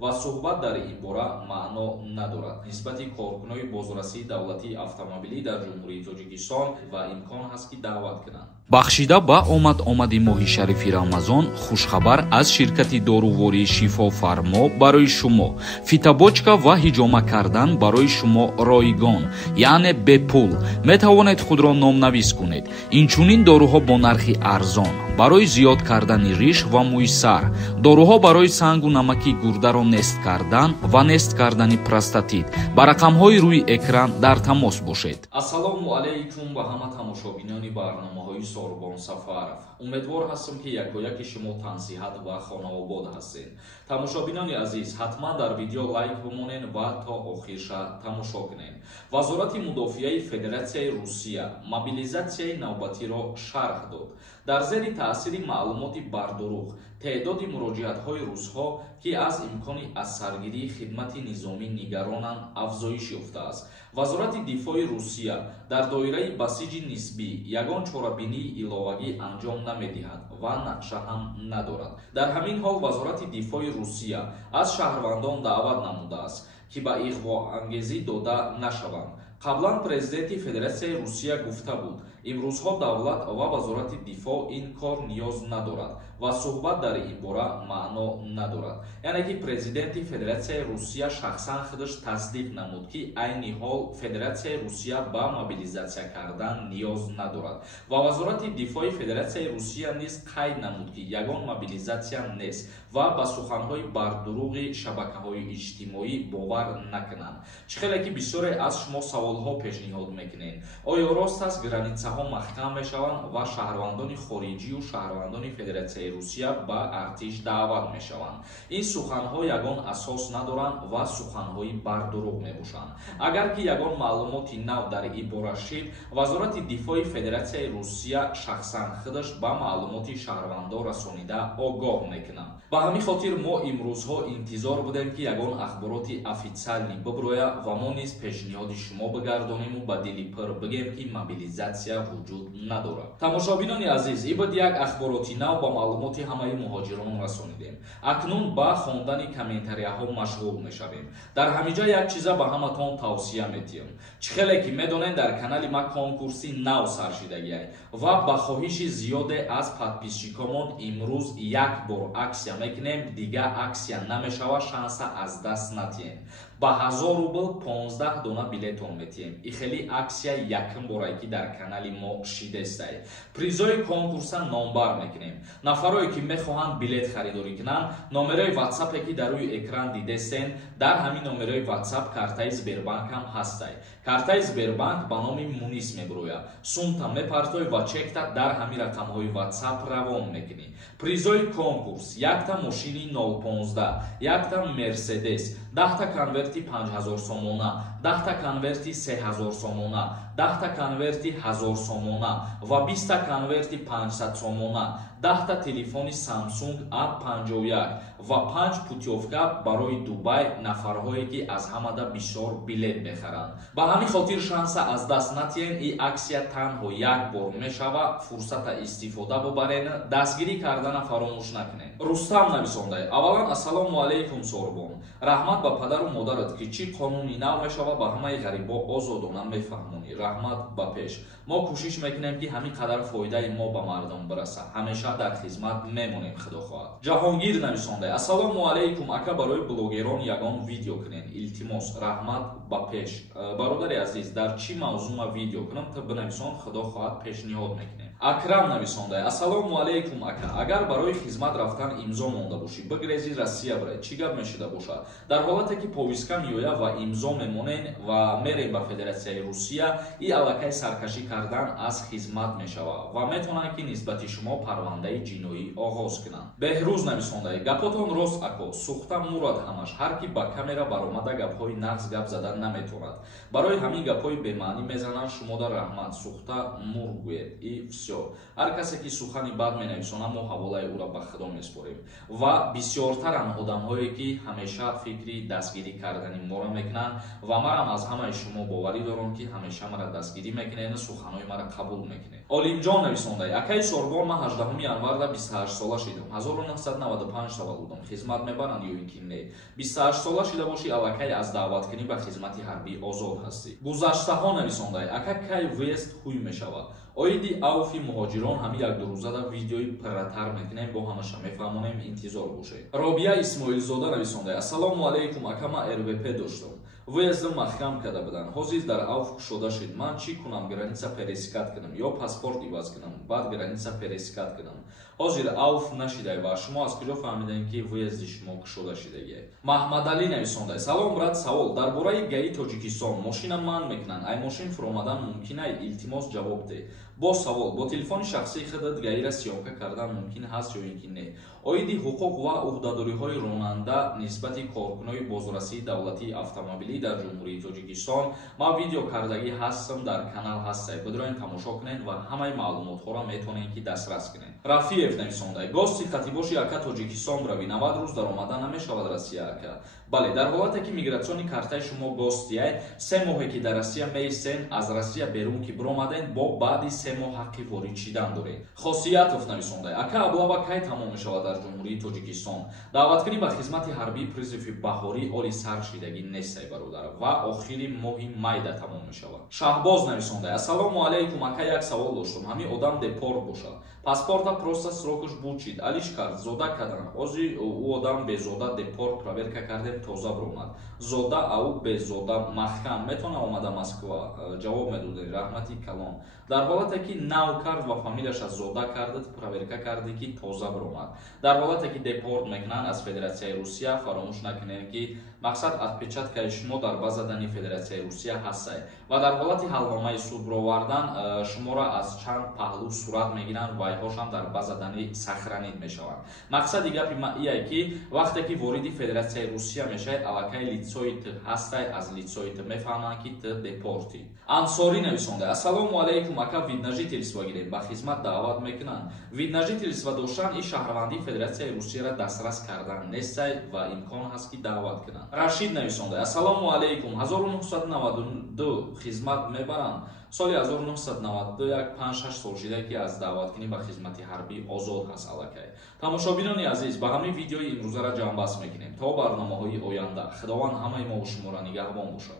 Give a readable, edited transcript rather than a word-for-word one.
ва суҳбат дар ин бора маъно надорад. Нисбати коркунои бозрасии давлатии автомобилӣ дар ҷумҳурии Тоҷикистон ва имкон ҳаст ки даъват кунанд. Бахшида ба омади моҳи шарифи Рамазон хушхабар аз ширкати дорувории Шифофармо барои шумо. Фитобочка ва ҳиҷома кардан барои шумо ройгон, яъне бепул. метавонед худро номнавис кунед. Инчунин доруҳо бо нархи арзон барои зиёд кардани риш ва мӯи сар, доруҳо барои сангу намаки гурдаро нест кардан ва нест кардани простатит. Ба рақамҳои рӯи экран дар тамос бошед. Ассалому алайкум ба ҳама тамошобинони барномаҳои Сорбон Сафаров. Умедвор ҳастам ки якояки шумо тансиҳат ва хонаобод ҳастед. Тамошобинони азиз, ҳатман дар видео лайк бимонед ва то охирша тамошо кунед. Вазорати мудофиаи Федератсияи Русия мобилизатсияи навбатиро шарҳ дод. Дар зери таъсири маълумоти бардуруғ, теъдоди муроҷиатҳои русҳо ки аз имкони азсаргирии хидмати низомӣ нигаронанд афзоиш ёфтааст. Вазорати дифои Русия дар доираи басиҷи нисбӣ ягон чорабинии иловагӣ анҷом намедиҳад ва нақша ҳам надорад. Дар ҳамин ҳол Вазорати дифои Русия аз шаҳрвандон даъват намудааст ки ба иғвоангезӣ дода нашаванд. Қаблан президенти Федератсияи Русия гуфта буд, имрӯзҳо давлат ва Вазорати дифо ин кор ниёз надорад ва суҳбат дар ин бора маъно надорад. Яъне ки президенти Федератсияи Русия шахсан худаш тасдиқ намуд ки айни ҳол Федератсияи Русия ба мобилизатсия кардан ниёз надорад ва Вазорати дифои Федератсияи Русия низ қайд намуд ки ягон мобилизатсия нест ва ба суханҳои бардуруғи шабакаҳои иҷтимоӣ бовар накунанд. Чӣ хеле ки бисёре аз шумо саволҳо пешниҳод мекунед. Оё рост аст границаҳо маҳкам мешаванд ва шаҳрвандони хориҷию шаҳрвандони Федератсияи Русия ба артиш даъват мешаванд? Ин суханҳо ягон асос надоранд ва суханҳои бардуруғ мебошанд. Агар ки ягон маълумоти нав дар ин бора шид, Вазорати дифои Федератсияи Русия шахсан худаш ба маълумоти шаҳрвандон расонида огоҳ мекунад. Ба ҳамин хотир мо имрӯзҳо интизор будем ки ягон ахбороти офиtsiалӣ биброя ва мо низ пешниҳоди шумо бигардонему ба дили пир бигем ки мобилизатсия вуҷуд надорад. Тамошобинони азиз, ин буд як ахбороти нав ба маълумоти ҳамаи муҳоҷирон расонидем. Акнун ба хондани комментарияҳо машғул мешавем. Дар ҳамиҷа як чиза ба ҳаматон тавсия метиҳам. Чӣ хеле ки медонед, дар канали ма конкурси нав сар шидагиай ва ба хоҳиши зиёде аз подписчикомон имрӯз як бор аксия мекунем, дига аксия намешава, шанса аз даст натиҳем. Ба 1000 рубл 15 дона билетон метиҳем. И хеле аксия якум борае ки дар канали мо шидестай. Призои конкурса номбар мекунем. Нафарое ки мехоҳанд билет харидорӣ кунанд, номерои WhatsApp ки дар рӯи экран дидестен, дар ҳамин номерои WhatsApp картаи Сбербанк ҳам ҳастай. Картаи Сбербанк ба номи Мунис меброяд. Сумта мепартоӣ ва чекта дар ҳамин рақамҳои WhatsApp равон мекунӣ. Призои конкурс: якта мошини 015, якта Мерседес, 10 та конверти 5000 сомона, 10 та конверти 3000 сомона, 10 та конверти 1000 сомона ва 20 та конверти 500 сомона, 10 та телефони Samsung A51 ва 5 путёвка барои Дубай нафарҳое ки аз ҳамада бисёр билет бехаранд. Ба ҳамин хотир шанса аз даст натиҳен. И аксия танҳо як бор мешава. Фурсата истифода бубарен, дастгирӣ кардана фаромӯш накунед. Рустам нависондай: аввалан ассалому алайкум Сорбон. Раҳмат ба падару модарат ки чӣ қонуни нав мешава ба ҳамаи ғарибо озодона мефаҳмонӣ. Раҳмат ба пеш. Мо кӯшиш мекунем ки ҳамин қадар фоидаи мо ба мардум бираса. Ҳамеша дар хизмат мемонем. Худо хоҳад. Ҷаҳонгир нависондай: ассалому алайкум ака, барои блогерон ягон видео кунед. Илтимос. Раҳмат ба пеш. Бародари азиз, дар чӣ мавзӯъ ма видео кунам та бинависон, худо хоҳад пешниҳод мекунем. Акрам нависондай: ассалому алайкум ака, агар барои хизмат рафтан имзо монда бошӣ, бигрези Россия баред, чӣ гап мешуда бошад? Дар ҳолате ки повистка меояд ва имзо мемонем ва мерем ба Федератсияи Русия, и аллакай саркашӣ кардан аз хизмат мешава ва метавонанд ки нисбати шумо парвандаи ҷиноӣ оғоз кунанд. Беҳрӯз нависондай: гапотон рост ако, сухта мурад ҳамаш. Ҳар ки ба камера баромада гапҳои нағз гап задан наметавонад. Барои ҳамин гапҳои бемаънӣ мезананд. Шумода раҳмат, сухта мур гӯед. И всё. ҳар касе ки сухани бад менависонад мо ҳаволаи ӯро ба худо месупорем ва бисёртаранд одамҳое ки ҳамеша фикри дастгирӣ кардани моро мекунанд ва марам аз ҳамаи шумо боварӣ дорам ки ҳамеша мара дастгирӣ мекунед, суханҳои мара қабул мекунед. Олимҷон нависондай: акаи Сорбон ман 18 январда 28 сола шидам. 1995 таваллудам. Хизмат мебаранд ё ин ки не? 28 сола шида бошӣ аллакай аз даъваткунӣ ба хизмати ҳарбӣ озод ҳастӣ. Гузаштаҳо нависондай: ака кай въезд ҳуй мешавад? Оиди Авфи муҳоҷирон ҳами як дурӯзада видеои пирратар мекунем, бо ҳамаша мефаҳмонем, интизор бошед. Робия Исмоилзода нависондай: ассалому алайкум, ака ман РВП доштам. Выездим маҳкам карда буданд. Ҳозир дар Авф кушода шид. Ман чӣ кунам? Граница пересекат кунам ё паспорт иваз кунам, баъд граница пересекат кунам. Ҳозир Авф нашидай ва шумо аз куҷо фаҳмидем ки выезди шумо кушода шидагие? Маҳмадалӣ нависондай: салом брат, савол дар бораи ГАИ Тоҷикистон мошина ман мекунанд. Ай мошин фуромадан мумкин ай? Илтимос ҷавоб де. Бо савол: бо телефони шахсии худат ГАИра сиёмка кардан мумкин ҳаст ё ин ки не? Оиди ҳуқуқ ва уҳдадориҳои ронанда нисбати коркунои бозрасии давлатии автомобилӣ дар Ҷумҳурии Тоҷикистон ман видео кардагӣ ҳастам, дар канал ҳастай. Бидроен тамошо кунед ва ҳамаи маълумотҳоро метавонед ки дастрас кунед. Рафиев нависондай: гоз сихати боши ака Тоҷикистон бравӣ, 90 рӯз даромада намешавад Россия ака? Бале, дар ҳолате ки мигратсиони картаи шумо гостияй, 3 моҳе ки дар Россия меистен, аз Россия берун ки биромаден, бо баъди 3 моҳ ҳаққи ворид шидан доред. Хосиятов нависондай: ака аблава кай тамом мешавад дар Ҷумҳурии Тоҷикистон? Даъваткунӣ ба хизмати ҳарбӣ призиви баҳорӣ оли сар шидагӣ нестай бародар ва охири моҳи майда тамом мешавад. Шаҳбоз нависондай: ассалому алайкум, ака як савол доштам. Ҳами одам депорт бошад, паспорта просто срокаш буд шид, алиш кард, зода кардан. Озир ӯ одам безода депорт проверка кардем, тоза биромад. Зода ау безода маҳкам метавонад омада Москва? Ҷавоб медодед, раҳмати калон. Дар ҳолате ки нав кард ва фамилияша зода кардед, проверка карди ки тоза биромад. Дар ҳолате ки депорт мекунанд аз Федератсияи Русия, фаромӯш накунед ки мақсад отпечаткаи шумо дар базадани Федератсияи Русия ҳастай ва дар ҳолати ҳалномаи суд бировардан шуморо аз чанд паҳлӯ сурат мегиранд, вайҳошам дар базадани сахранид мешаванд. Мақсади гапи ман ие ки вақте ки вориди Федератсияи Русия мешавед, аллакай лицои т ҳастай, аз лицои т мефаҳманд ки т депорти. Ансорӣ нависондай: ассалому алайкум, ака видножительство гирем, ба хизмат даъват мекунанд. Видножительство доштан ин шаҳрвандии Федератсияи Русияро дастрас кардан нестай ва имкон ҳаст ки даъват кунанд. Рашид нависондай: ассалому алайкум, 1992 хизмат мебаранд. соли 1992 як 5-6 сол шида ки аз даъваткунӣ ба хизмати ҳарбӣ озод ҳаст аллакай. Тамошобинони азиз, ба ҳамин видеои имрӯзаро ҷамъбаст мекунем. То барномаҳои оянда, худованд ҳамаи мо шуморо нигаҳбон бошад.